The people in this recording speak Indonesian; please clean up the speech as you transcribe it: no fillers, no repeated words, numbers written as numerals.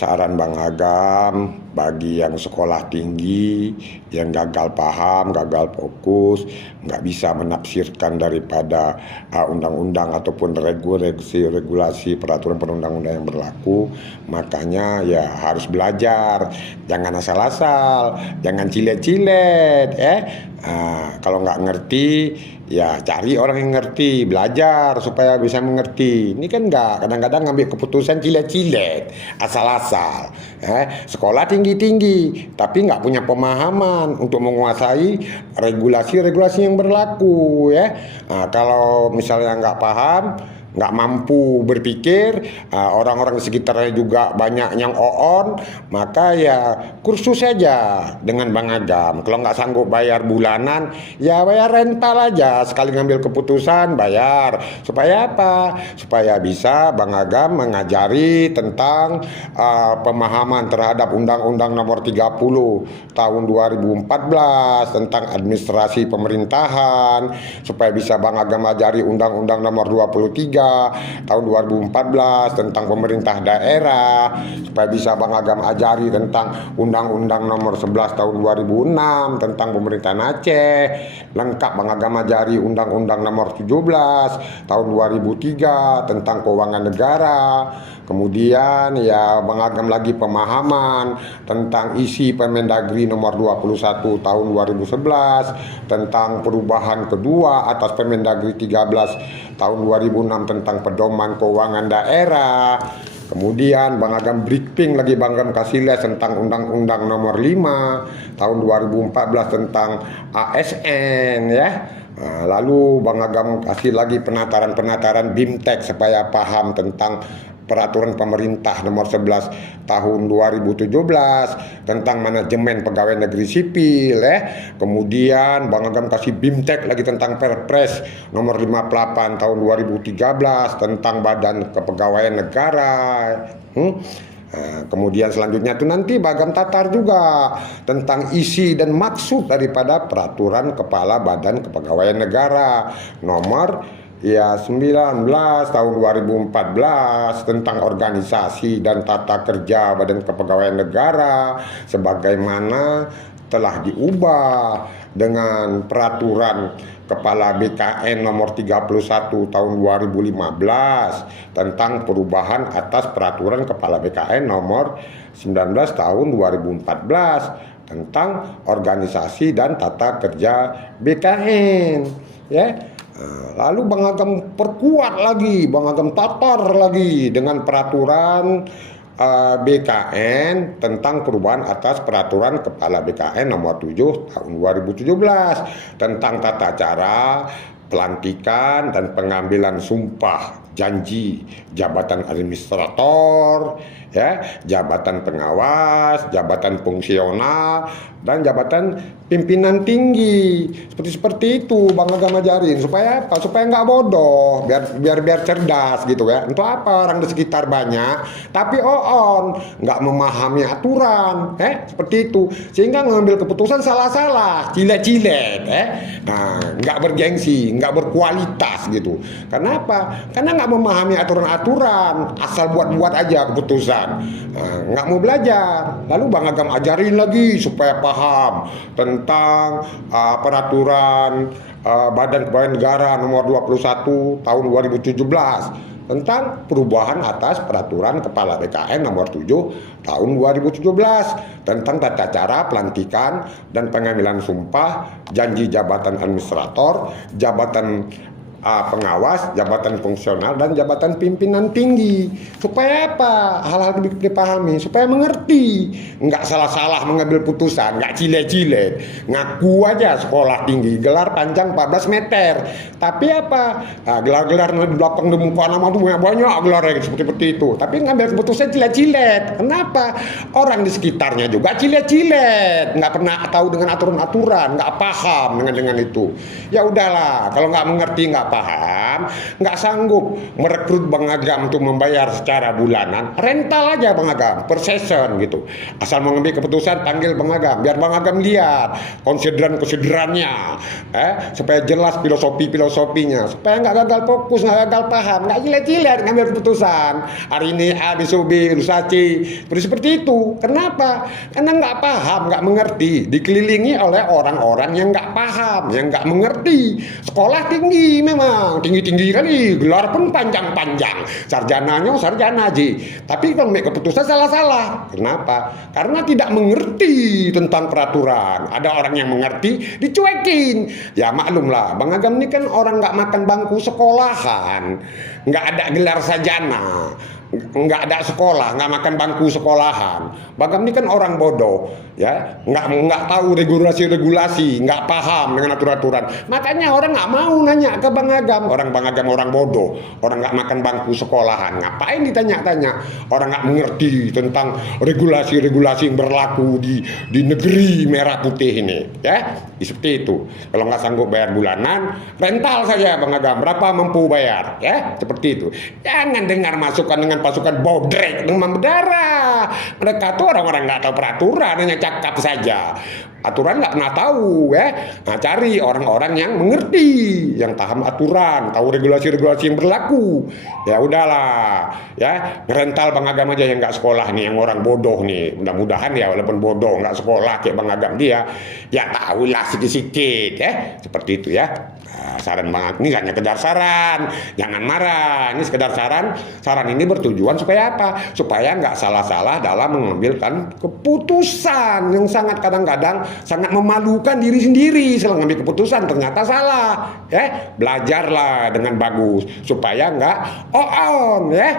saran Bang Agam bagi yang sekolah tinggi, yang gagal paham, gagal fokus, nggak bisa menafsirkan daripada undang-undang ataupun regulasi peraturan perundang-undang yang berlaku, makanya ya harus belajar, jangan asal-asal, jangan cilet-cilet, kalau nggak ngerti ya cari orang yang ngerti, belajar supaya bisa mengerti. Ini kan nggak, kadang-kadang ngambil keputusan cilet-cilet, asal-asal. Sekolah tinggi-tinggi, tapi nggak punya pemahaman untuk menguasai regulasi-regulasi yang berlaku, ya. Kalau misalnya nggak paham, nggak mampu berpikir, orang-orang di sekitarnya juga banyak yang on, maka ya kursus saja dengan Bang Agam. Kalau nggak sanggup bayar bulanan, ya bayar rental aja, sekali ngambil keputusan bayar. Supaya apa? Supaya bisa Bang Agam mengajari tentang pemahaman terhadap Undang-Undang Nomor 30 tahun 2014 tentang administrasi pemerintahan, supaya bisa Bang Agam ajari Undang-Undang Nomor 23 tahun 2014 tentang pemerintah daerah, supaya bisa Bang Agam ajari tentang Undang-Undang Nomor 11 tahun 2006 tentang pemerintahan Aceh, lengkap Bang Agam ajari Undang-Undang Nomor 17 tahun 2003 tentang keuangan negara. Kemudian ya Bang Agam lagi pemahaman tentang isi Permendagri Nomor 21 tahun 2011 tentang perubahan kedua atas Permendagri 13 tahun 2006 tentang pedoman keuangan daerah. Kemudian Bang Agam briefing lagi, Bang Agam kasih les tentang Undang-Undang Nomor 5 tahun 2014 tentang ASN, ya. Lalu Bang Agam kasih lagi penataran BIMTEK supaya paham tentang Peraturan Pemerintah Nomor 11 Tahun 2017 tentang manajemen pegawai negeri sipil, Kemudian Bang Agam kasih BIMTEK lagi tentang Perpres Nomor 58 Tahun 2013 tentang Badan Kepegawaian Negara. Kemudian selanjutnya itu nanti Bang Agam tatar juga tentang isi dan maksud daripada Peraturan Kepala Badan Kepegawaian Negara Nomor 19 tahun 2014 tentang organisasi dan tata kerja Badan Kepegawaian Negara sebagaimana telah diubah dengan Peraturan Kepala BKN Nomor 31 tahun 2015 tentang perubahan atas Peraturan Kepala BKN Nomor 19 tahun 2014 tentang organisasi dan tata kerja BKN, ya. Lalu Bang Agam perkuat lagi, Bang Agam tatar lagi dengan peraturan BKN tentang perubahan atas Peraturan Kepala BKN Nomor 7 tahun 2017 tentang tata cara pelantikan dan pengambilan sumpah janji jabatan administrator, jabatan pengawas, jabatan fungsional, dan jabatan pimpinan tinggi. Seperti itu Bang Agam ajarin supaya apa? Supaya nggak bodoh, biar cerdas gitu, ya. Untuk apa orang di sekitar banyak tapi nggak memahami aturan, seperti itu, sehingga ngambil keputusan salah-salah, cilet-cilet, nggak bergengsi, nggak berkualitas gitu. Kenapa? Karena nggak memahami aturan-aturan, asal buat-buat aja keputusan, nggak mau belajar. Lalu Bang Agam ajarin lagi supaya paham tentang peraturan Badan Kepegawaian Negara Nomor 21 tahun 2017 tentang perubahan atas Peraturan Kepala BKN Nomor 7 tahun 2017 tentang tata cara pelantikan dan pengambilan sumpah janji jabatan administrator, jabatan pengawas, jabatan fungsional, dan jabatan pimpinan tinggi. Supaya apa? Hal-hal dipahami, supaya mengerti, nggak salah-salah mengambil putusan, nggak cilet-cilet, ngaku aja sekolah tinggi, gelar panjang 14 meter, tapi apa? Gelar-gelar di belakang di muka nama tuh banyak gelar seperti itu, tapi ngambil keputusan cilet-cilet. Kenapa? Orang di sekitarnya juga cilet-cilet, nggak pernah tahu dengan aturan-aturan, nggak paham dengan itu. Ya udahlah, kalau nggak mengerti nggak paham, nggak sanggup merekrut Bang Agam untuk membayar secara bulanan, rental aja Bang Agam per session gitu. Asal mau ngambil keputusan panggil Bang Agam, biar Bang Agam lihat konsiderannya, supaya jelas filosofinya, supaya nggak gagal fokus, nggak gagal paham, nggak jilat-jilat ngambil keputusan. Hari ini A, besok B, lusa C, seperti itu. Kenapa? Karena nggak paham, nggak mengerti, dikelilingi oleh orang-orang yang nggak paham, yang nggak mengerti. Sekolah tinggi memang, tinggi-tinggi kali, gelar pun panjang-panjang, sarjananya sarjana Ji. Tapi kalau make keputusan salah-salah. Kenapa? Karena tidak mengerti tentang peraturan. Ada orang yang mengerti, dicuekin. Ya maklumlah, Bang Agam ini kan orang nggak makan bangku sekolahan, nggak ada gelar sarjana, nggak ada sekolah, nggak makan bangku sekolahan. Bang Agam ini kan orang bodoh, ya, nggak tahu regulasi, nggak paham dengan aturan. Makanya orang nggak mau nanya ke Bang Agam. Bang Agam orang bodoh, orang nggak makan bangku sekolahan. Ngapain ditanya-tanya? Orang nggak mengerti tentang regulasi yang berlaku di negeri merah putih ini, ya. Seperti itu. Kalau nggak sanggup bayar bulanan, rental saja Bang Agam. Berapa mampu bayar, ya? Seperti itu. Jangan dengar masukan dengan pasukan bodrek demam berdarah. Mereka tuh orang-orang nggak tahu peraturan, hanya cakap saja. Aturan nggak pernah tahu, ya. Nah, cari orang-orang yang mengerti, yang paham aturan, tahu regulasi-regulasi yang berlaku. Ya udahlah, ya, rental Bang Agam aja yang nggak sekolah nih, yang orang bodoh nih. Mudah-mudahan ya, walaupun bodoh nggak sekolah kayak Bang Agam dia, ya tahulah sedikit-sedikit, ya. Seperti itu ya. Nah, saran Bang Agam ini hanya sekedar saran, jangan marah. Ini sekedar saran. Saran ini bertujuan supaya apa? Supaya nggak salah-salah dalam mengambilkan keputusan yang sangat kadang-kadang sangat memalukan diri sendiri setelah mengambil keputusan ternyata salah, ya. Belajarlah dengan bagus supaya nggak on, ya.